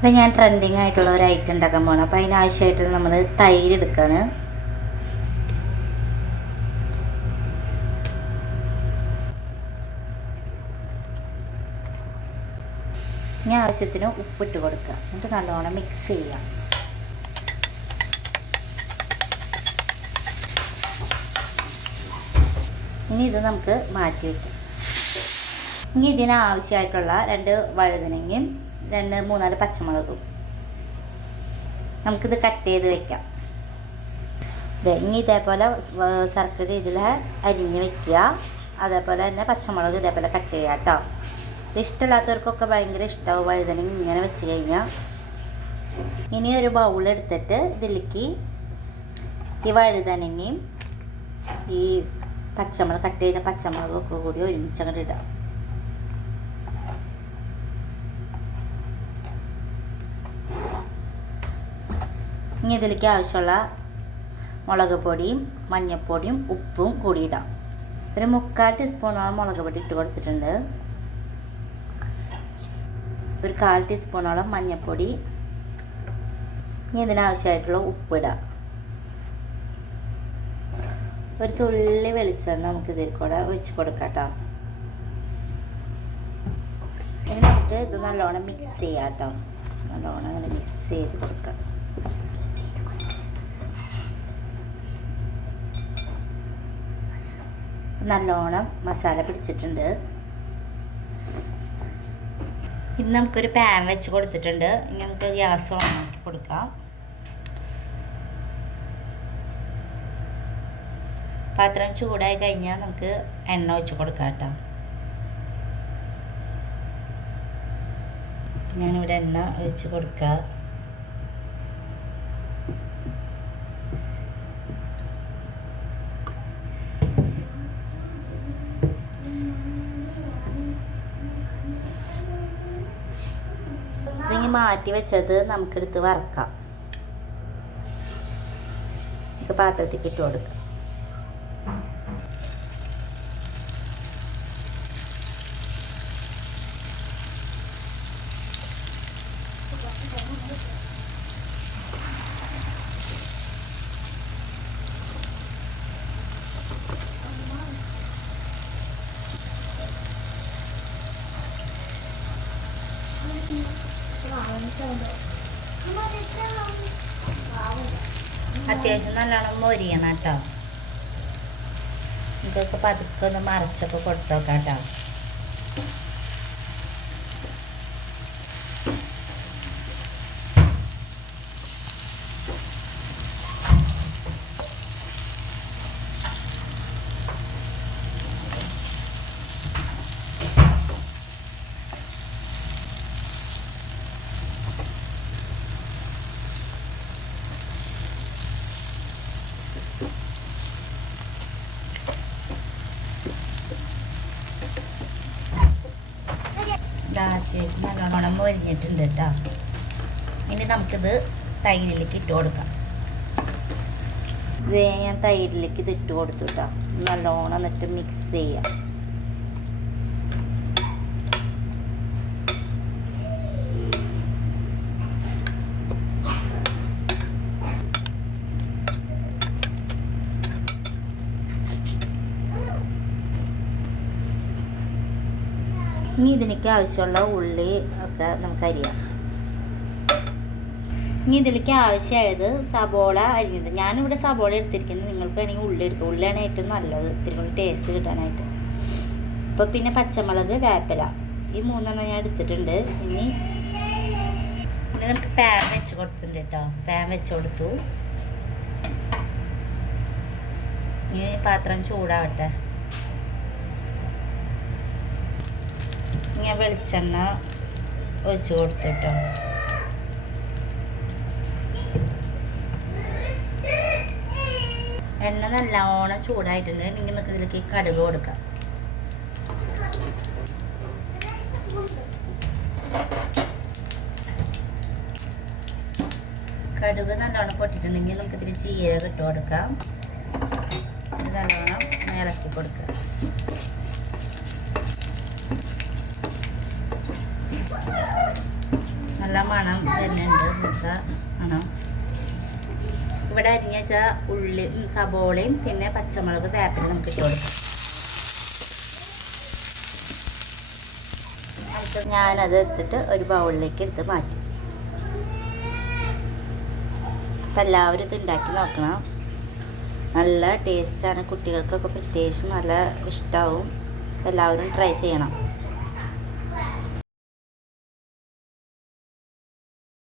ഇത് ഞാൻ ട്രെൻഡിങ് ആയിട്ടുള്ള ഒരു ഐറ്റം ഉണ്ടാക്കാൻ പോകണം. അപ്പോൾ അതിനാവശ്യമായിട്ട് നമ്മൾ തൈര് എടുക്കുകയാണ്. ഇനി ആവശ്യത്തിന് ഉപ്പിട്ട് കൊടുക്കുക. എന്നിട്ട് നല്ലോണം മിക്സ് ചെയ്യാം. ഇനി ഇത് നമുക്ക് മാറ്റി വയ്ക്കാം. ഇനി ഇതിനാവശ്യമായിട്ടുള്ള 2 വഴുതനങ്ങയും 2-3-4 പച്ചമുളകും നമുക്കിത് കട്ട് ചെയ്ത് വെക്കാം. ഇനി ഇതേപോലെ സർക്കിൾ ഇതിൽ അരിഞ്ഞ് വെക്കുക. അതേപോലെ തന്നെ പച്ചമുളക് ഇതേപോലെ കട്ട് ചെയ്യുക കേട്ടോ. ഇത് ഇഷ്ടമില്ലാത്തവർക്കൊക്കെ ഭയങ്കര ഇഷ്ടമാവും വഴുതനങ്ങ ഇങ്ങനെ വെച്ച് കഴിഞ്ഞാൽ. ഇനി ഒരു ബൗളെടുത്തിട്ട് ഇതിലേക്ക് ഈ വഴുതനങ്ങയും ഈ പച്ചമുളക് കട്ട് ചെയ്ത പച്ചമുളകൊക്കെ കൂടി ഒരുമിച്ച് അങ്ങോട്ട് ഇടാം. ഇനി ഇതിലേക്ക് ആവശ്യമുള്ള മുളക് പൊടിയും മഞ്ഞൾപ്പൊടിയും ഉപ്പും കൂടി ഇടാം. ഒരു 3/4 ടീസ്പൂണോളം മുളക് പൊടി ഇട്ട് കൊടുത്തിട്ടുണ്ട്. ഒരു 1/4 ടീസ്പൂണോളം മഞ്ഞൾപ്പൊടി. ഇനി ഇതിനാവശ്യമായിട്ടുള്ള ഉപ്പിടാം. ഒരു തുള്ളി വെളിച്ചെണ്ണ നമുക്ക് ഇതിൽ കൂടെ ഒഴിച്ച് കൊടുക്കാം കേട്ടോ. ഇനി നമുക്ക് ഇത് നല്ലോണം മിക്സ് ചെയ്യാം കേട്ടോ. നല്ലോണം അങ്ങനെ മിക്സ് ചെയ്ത് കൊടുക്കാം. നല്ലോണം മസാല പിടിച്ചിട്ടുണ്ട്. ഇനി നമുക്കൊരു പാൻ വെച്ച് കൊടുത്തിട്ടുണ്ട്. ഇനി നമുക്ക് ഗ്യാസ് ഓണാക്കി കൊടുക്കാം. പാത്രം ചൂടായി കഴിഞ്ഞാൽ നമുക്ക് എണ്ണ ഒഴിച്ച് കൊടുക്കാം കേട്ടോ. ഞാനിവിടെ എണ്ണ ഒഴിച്ച് കൊടുക്കുക. ഇതിങ്ങി മാറ്റി വെച്ചത് നമുക്കെടുത്ത് വറക്കാം. ഇത് പാത്രത്തേക്ക് ഇട്ട് കൊടുക്കാം. അത്യാവശ്യം നല്ലോണം മൊരിയണം കേട്ടോ. ഇതൊക്കെ പതുക്കെ ഒന്ന് മറച്ചൊക്കെ കൊടുത്തോക്കാം കേട്ടോ. അത്യാവശ്യം നല്ലോണം മൊരിഞ്ഞിട്ടുണ്ട് കേട്ടോ. ഇനി നമുക്കിത് തൈരിലേക്ക് ഇട്ട് കൊടുക്കാം. ഇത് ഞാൻ തൈരിലേക്ക് ഇത് ഇട്ട് കൊടുത്തു കേട്ടോ. നല്ലോണം എന്നിട്ട് മിക്സ് ചെയ്യാം. ഇനി ഇതിലേക്ക് ആവശ്യമുള്ള ഉള്ളി ഒക്കെ നമുക്ക് അരിയാം. ഇനി ഇതിലേക്ക് ആവശ്യമായത് സബോള അരിഞ്ഞത്. ഞാനിവിടെ സബോള എടുത്തിരിക്കുന്നത്. നിങ്ങൾക്ക് വേണമെങ്കിൽ ഉള്ളി എടുക്കുക. ഉള്ളിയാണ് ഏറ്റവും നല്ലത് ഇത്തിരി കൂടി ടേസ്റ്റ് കിട്ടാനായിട്ട്. അപ്പോൾ പിന്നെ പച്ചമുളക്, വേപ്പില, ഈ 3 ഞാൻ എടുത്തിട്ടുണ്ട്. ഇനി നമുക്ക് പാൻ വെച്ച് കൊടുത്തിട്ടുണ്ട് കേട്ടോ. പാൻ വെച്ച് കൊടുത്തു. ഇനി പാത്രം ചൂടാവട്ടെ. ഞാൻ വെളിച്ചെണ്ണ ഒഴിച്ച് കൊടുത്തിട്ടോ. എണ്ണ നല്ലോണം ചൂടായിട്ടുണ്ട്. ഇനി നമുക്ക് ഇതിലേക്ക് കടുക് കൊടുക്കാം. കടുക് നല്ലോണം പൊട്ടിട്ടുണ്ടെങ്കിൽ നമുക്ക് ഇതിൽ ജീരകം ഇട്ട് കൊടുക്കാം. ഇത് നല്ലോണം ഇളക്കി കൊടുക്കുക. നല്ല മണം വരുന്നുണ്ട്. ഇവിടുത്തെ മണം. ഇവിടെ അരിഞ്ഞ വെച്ചാൽ ഉള്ളിയും സബോളയും പിന്നെ പച്ചമുളക് വേപ്പില നമുക്ക് ഇട്ട് കൊടുക്കാം. ഞാനത് എടുത്തിട്ട് ഒരു ബൗളിലേക്ക് എടുത്ത് മാറ്റി. അപ്പം എല്ലാവരും ഇത് ഉണ്ടാക്കി നോക്കണം. നല്ല ടേസ്റ്റാണ്. കുട്ടികൾക്കൊക്കെ പ്രത്യേകിച്ചും നല്ല ഇഷ്ടമാവും. എല്ലാവരും ട്രൈ ചെയ്യണം.